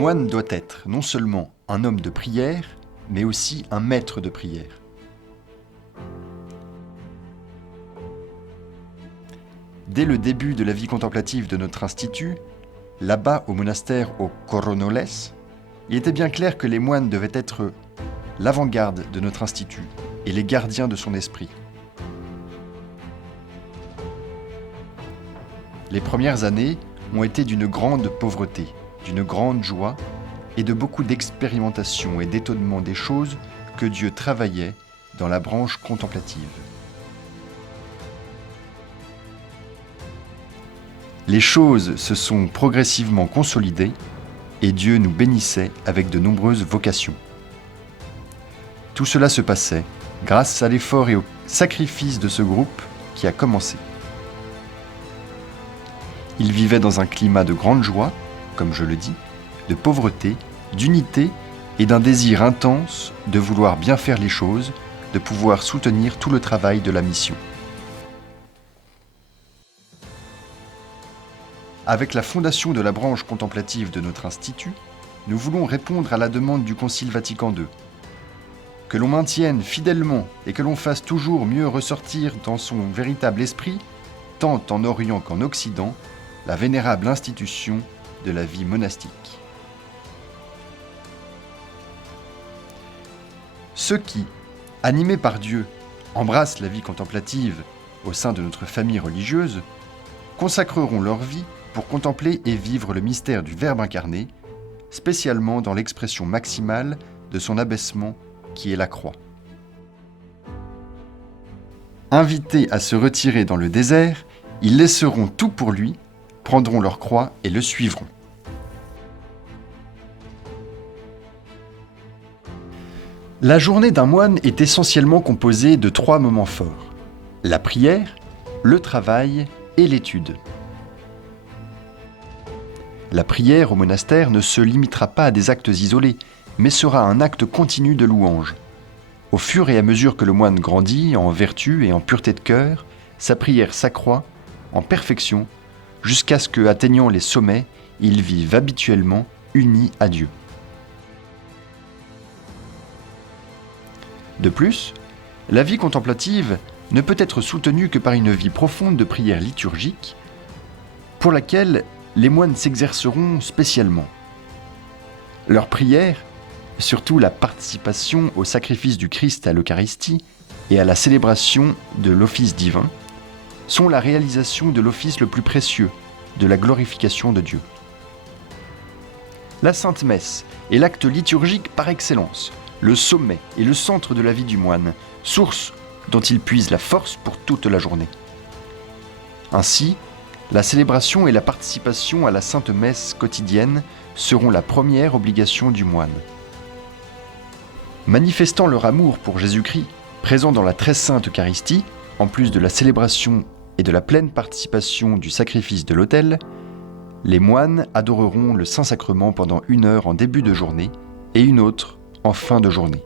moine doit être non seulement un homme de prière, mais aussi un maître de prière. Dès le début de la vie contemplative de notre institut, là-bas au monastère aux Coronoles, il était bien clair que les moines devaient être l'avant-garde de notre institut et les gardiens de son esprit. Les premières années ont été d'une grande pauvreté, d'une grande joie et de beaucoup d'expérimentation et d'étonnement des choses que Dieu travaillait dans la branche contemplative. Les choses se sont progressivement consolidées et Dieu nous bénissait avec de nombreuses vocations. Tout cela se passait grâce à l'effort et au sacrifice de ce groupe qui a commencé. Ils vivaient dans un climat de grande joie, comme je le dis, de pauvreté, d'unité et d'un désir intense de vouloir bien faire les choses, de pouvoir soutenir tout le travail de la mission. Avec la fondation de la branche contemplative de notre institut, nous voulons répondre à la demande du Concile Vatican II. Que l'on maintienne fidèlement et que l'on fasse toujours mieux ressortir dans son véritable esprit, tant en Orient qu'en Occident, la vénérable institution de la vie monastique. Ceux qui, animés par Dieu, embrassent la vie contemplative au sein de notre famille religieuse, consacreront leur vie pour contempler et vivre le mystère du Verbe incarné, spécialement dans l'expression maximale de son abaissement qui est la croix. Invités à se retirer dans le désert, ils laisseront tout pour lui, prendront leur croix et le suivront. La journée d'un moine est essentiellement composée de 3 moments forts: la prière, le travail et l'étude. La prière au monastère ne se limitera pas à des actes isolés, mais sera un acte continu de louange. Au fur et à mesure que le moine grandit en vertu et en pureté de cœur, sa prière s'accroît en perfection jusqu'à ce que, atteignant les sommets, il vive habituellement uni à Dieu. De plus, la vie contemplative ne peut être soutenue que par une vie profonde de prière liturgique, pour laquelle les moines s'exerceront spécialement. Leur prière, surtout la participation au sacrifice du Christ à l'Eucharistie et à la célébration de l'office divin, sont la réalisation de l'office le plus précieux, de la glorification de Dieu. La Sainte Messe est l'acte liturgique par excellence, le sommet et le centre de la vie du moine, source dont il puise la force pour toute la journée. Ainsi, la célébration et la participation à la Sainte Messe quotidienne seront la première obligation du moine. Manifestant leur amour pour Jésus-Christ, présent dans la très sainte Eucharistie, en plus de la célébration et de la pleine participation du sacrifice de l'autel, les moines adoreront le Saint-Sacrement pendant 1 heure en début de journée et 1 autre en fin de journée.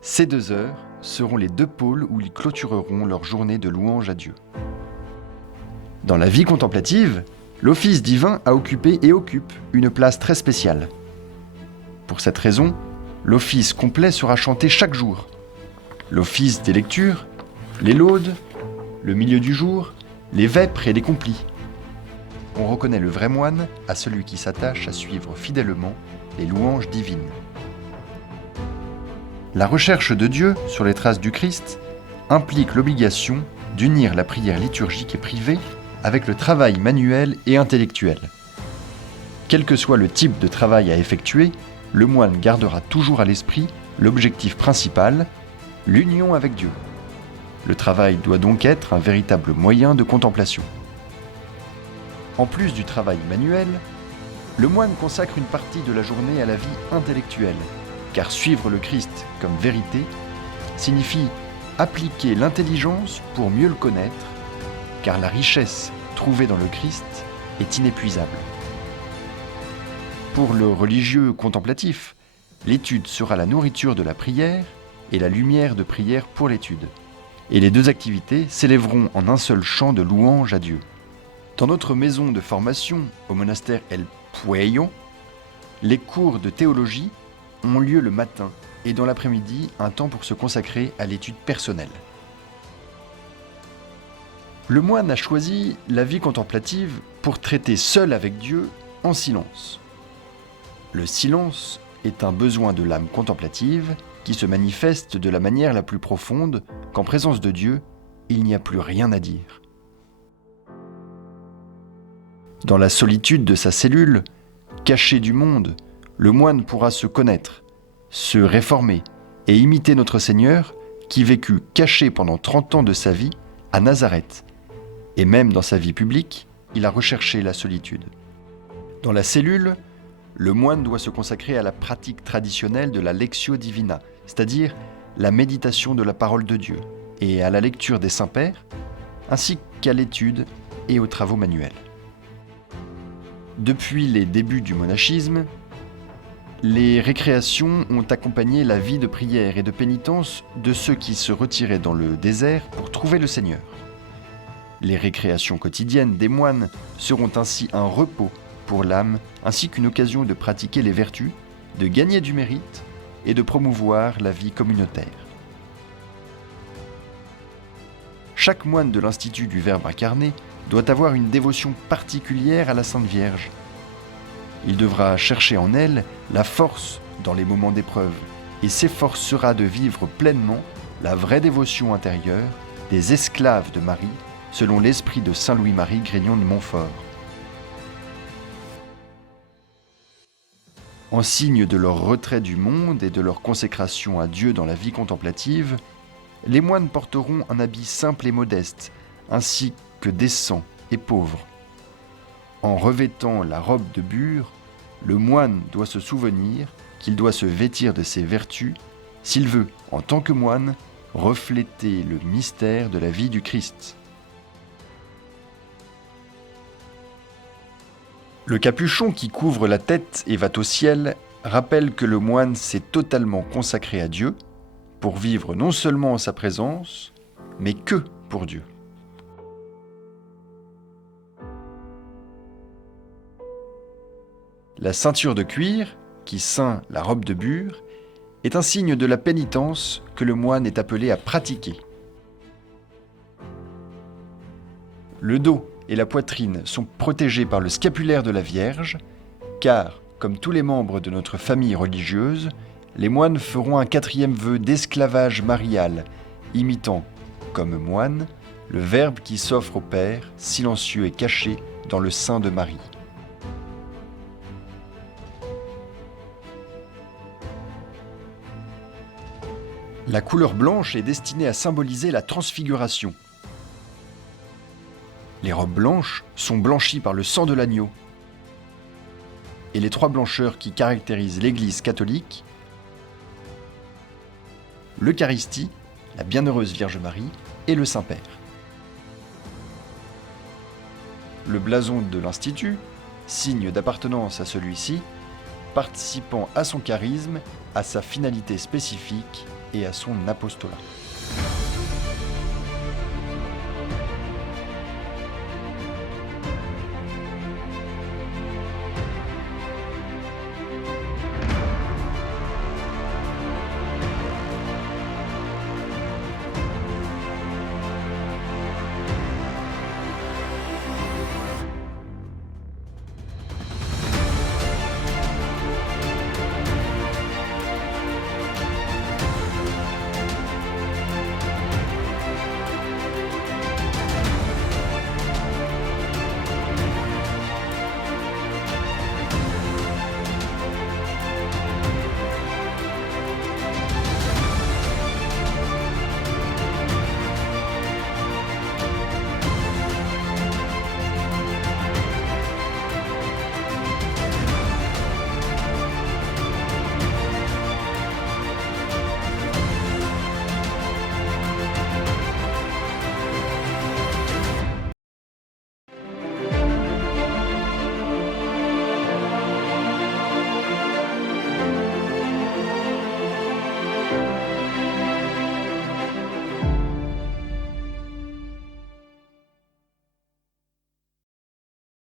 Ces 2 heures seront les 2 pôles où ils clôtureront leur journée de louange à Dieu. Dans la vie contemplative, l'office divin a occupé et occupe une place très spéciale. Pour cette raison, l'office complet sera chanté chaque jour. L'office des lectures, les laudes, le milieu du jour, les vêpres et les complis. On reconnaît le vrai moine à celui qui s'attache à suivre fidèlement les louanges divines. La recherche de Dieu sur les traces du Christ implique l'obligation d'unir la prière liturgique et privée avec le travail manuel et intellectuel. Quel que soit le type de travail à effectuer, le moine gardera toujours à l'esprit l'objectif principal, l'union avec Dieu. Le travail doit donc être un véritable moyen de contemplation. En plus du travail manuel, le moine consacre une partie de la journée à la vie intellectuelle, car suivre le Christ comme vérité signifie appliquer l'intelligence pour mieux le connaître, car la richesse trouvée dans le Christ est inépuisable. Pour le religieux contemplatif, l'étude sera la nourriture de la prière et la lumière de prière pour l'étude. Et les 2 activités s'élèveront en un seul chant de louange à Dieu. Dans notre maison de formation au monastère El Pueyo, Les cours de théologie ont lieu le matin et dans l'après-midi, un temps pour se consacrer à l'étude personnelle. Le moine a choisi la vie contemplative pour traiter seul avec Dieu en silence. Le silence est un besoin de l'âme contemplative qui se manifeste de la manière la plus profonde qu'en présence de Dieu, il n'y a plus rien à dire. Dans la solitude de sa cellule, caché du monde, le moine pourra se connaître, se réformer et imiter notre Seigneur qui vécut caché pendant 30 ans de sa vie à Nazareth. Et même dans sa vie publique, il a recherché la solitude. Dans la cellule, le moine doit se consacrer à la pratique traditionnelle de la Lectio Divina, c'est-à-dire la méditation de la parole de Dieu, et à la lecture des Saints-Pères, ainsi qu'à l'étude et aux travaux manuels. Depuis les débuts du monachisme, les récréations ont accompagné la vie de prière et de pénitence de ceux qui se retiraient dans le désert pour trouver le Seigneur. Les récréations quotidiennes des moines seront ainsi un repos pour l'âme, ainsi qu'une occasion de pratiquer les vertus, de gagner du mérite et de promouvoir la vie communautaire. Chaque moine de l'Institut du Verbe incarné doit avoir une dévotion particulière à la Sainte Vierge. Il devra chercher en elle la force dans les moments d'épreuve et s'efforcera de vivre pleinement la vraie dévotion intérieure des esclaves de Marie, selon l'esprit de saint Louis-Marie Grignon de Montfort. En signe de leur retrait du monde et de leur consécration à Dieu dans la vie contemplative, les moines porteront un habit simple et modeste, ainsi que décent et pauvre. En revêtant la robe de bure, le moine doit se souvenir qu'il doit se vêtir de ses vertus s'il veut, en tant que moine, refléter le mystère de la vie du Christ. Le capuchon qui couvre la tête et va au ciel rappelle que le moine s'est totalement consacré à Dieu pour vivre non seulement en sa présence, mais que pour Dieu. La ceinture de cuir, qui ceint la robe de bure, est un signe de la pénitence que le moine est appelé à pratiquer. Le dos et la poitrine sont protégés par le scapulaire de la Vierge, car, comme tous les membres de notre famille religieuse, les moines feront un 4e vœu d'esclavage marial, imitant, comme moine, le Verbe qui s'offre au Père, silencieux et caché dans le sein de Marie. La couleur blanche est destinée à symboliser la transfiguration. Les robes blanches sont blanchies par le sang de l'agneau. Et les 3 blancheurs qui caractérisent l'Église catholique, l'Eucharistie, la Bienheureuse Vierge Marie et le Saint-Père. Le blason de l'Institut, signe d'appartenance à celui-ci, participant à son charisme, à sa finalité spécifique et à son apostolat.